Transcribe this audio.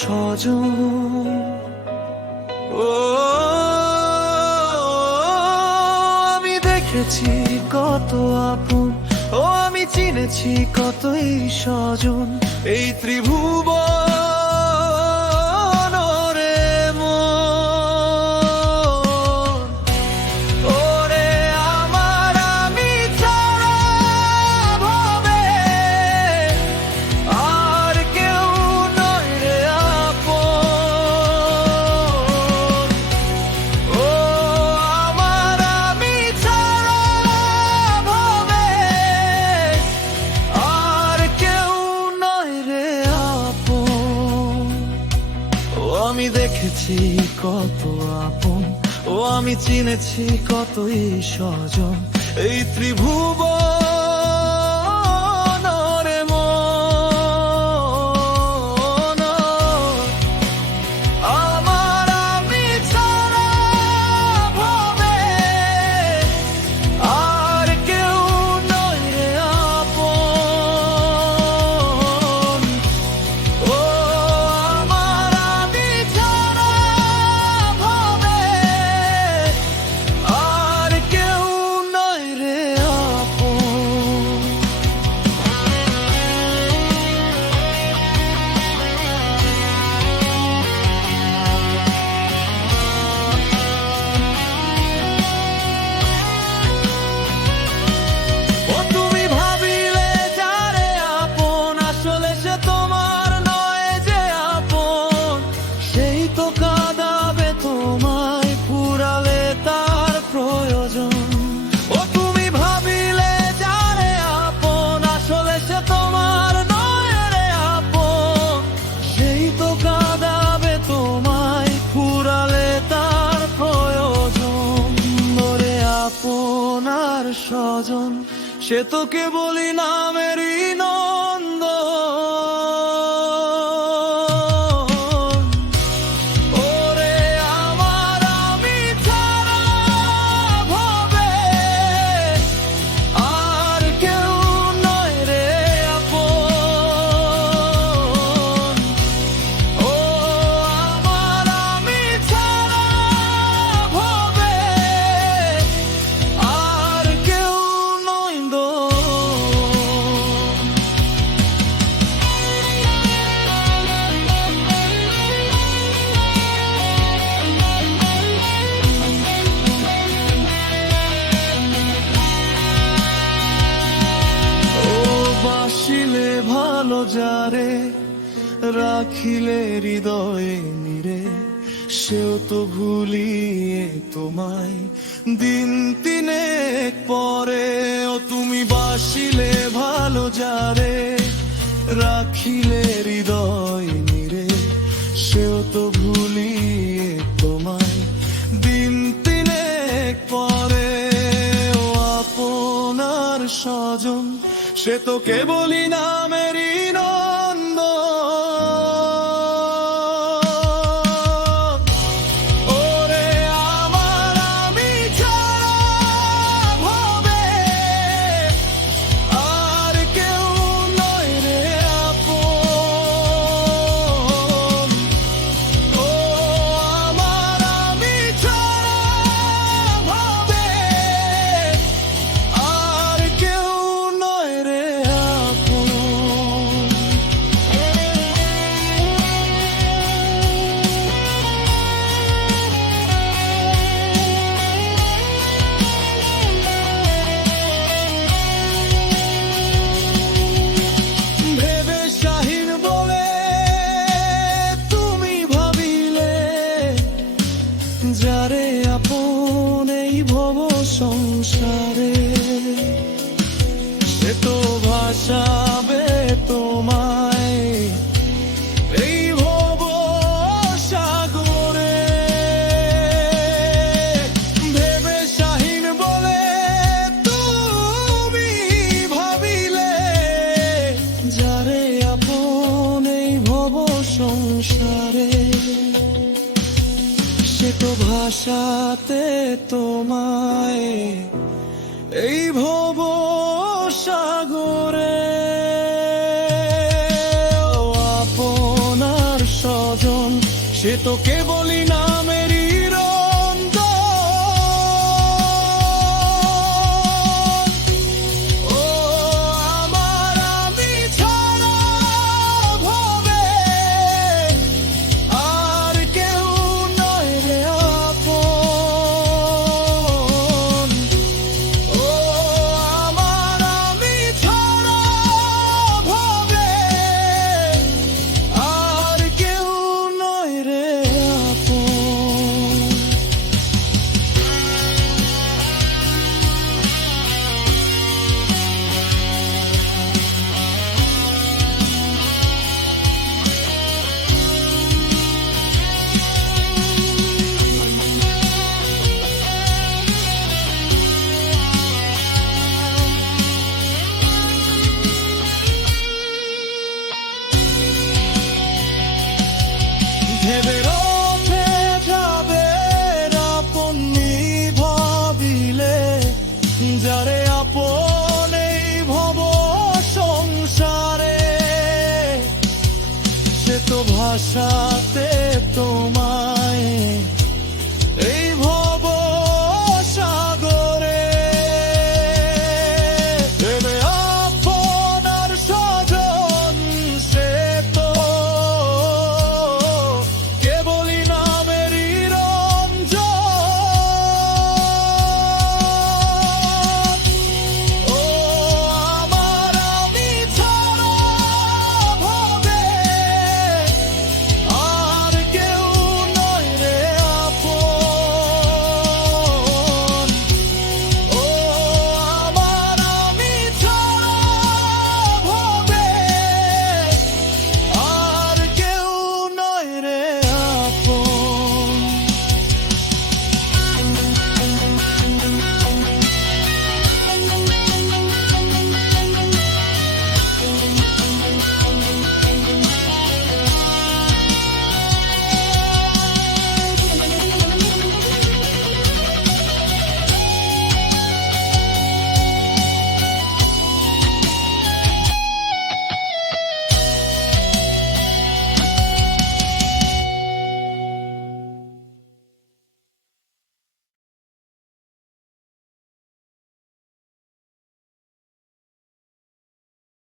স্বজন। ও আমি দেখেছি কত আপন, ও আমি চিনেছি কতই স্বজন, এই ত্রিভুবন রে মন। ওরে আমার আমি ছাড়া ভবে আর কেউ নয় রে আপন। ও আমার আমি ছাড়া ভবে আর কেউ নয় রে আপন। ও আমি দেখেছি কত আপন, ও আমি চিনেছি কতই স্বজন, এই ত্রিভুবন রে মন। আমার আমি ছাড়া ভবে আর কেউ নয় রে আপন। ও আমার আমি ছাড়া ভবে আর কেউ নয় রে আপন। ও তুমি ভাবিলে যারে আপন, আসলে সে তোমার নয় যে আপন, সেই তো কাঁদাবে তোমায় পুরালে তার প্রয়োজন। ও তুমি ভাবিলে যারে আপন, আসলে সে তোমার নয় রে আপন, সেই তো কাঁদাবে তোমায় পুরালে তার প্রয়োজন। ওরে আপনার স্বজন, সে তো কেবলই নামেরই নন্দন। ওরে আমার আমি ছাড়া ভবে আর কেউ নয় রে আপন। ও আমার আমি ছাড়া ভবে আর কেউ নয় দো। ও বাসিলে ভালো যারে, রাখিলে হৃদয়ে নিরে, সেও তো ভুলিয়ে তোমায় দিন তিনেক পরে। ও তুমি বাসিলে ভালো যারে, রাখিলে হৃদয় নিরে, সেও তো ভুলিয়ে তোমায় দিন তিনেক পরে। ও আপনার স্বজন, সে তো কেবলই নামেরই নন্দন। ওরে আমার আমি ছাড়া ভবে আর কেউ নয় রে আপন। ও আমার আমি ছাড়া ভবে আর কেউ নয় রে আপন। ভেবে শাহীন বলে তুমি ভাবিলে যারে আপন এই ভব সংসারে, সে তো ভাসাবে তোমায় এই ভব সাগরে। ভেবে শাহীন বলে তুমি ভাবিলে যারে আপন এই ভব সংসারে, সে তো ভাসাতে তোমায় এই ভব সাগরে। ও আপনার স্বজন। তো কেবলই নামেরই রন্ধন। ও আমার আমি ছাড়া ভবে আর কেউ নয় রে আপন। ও আমার আমি ছাড়া ভবে আর কেউ নয় রে আপন। ভেবে রথে যাবে আপন ভাবিলে, যারে আপন এই ভব সংসারে, সে তো ভাষা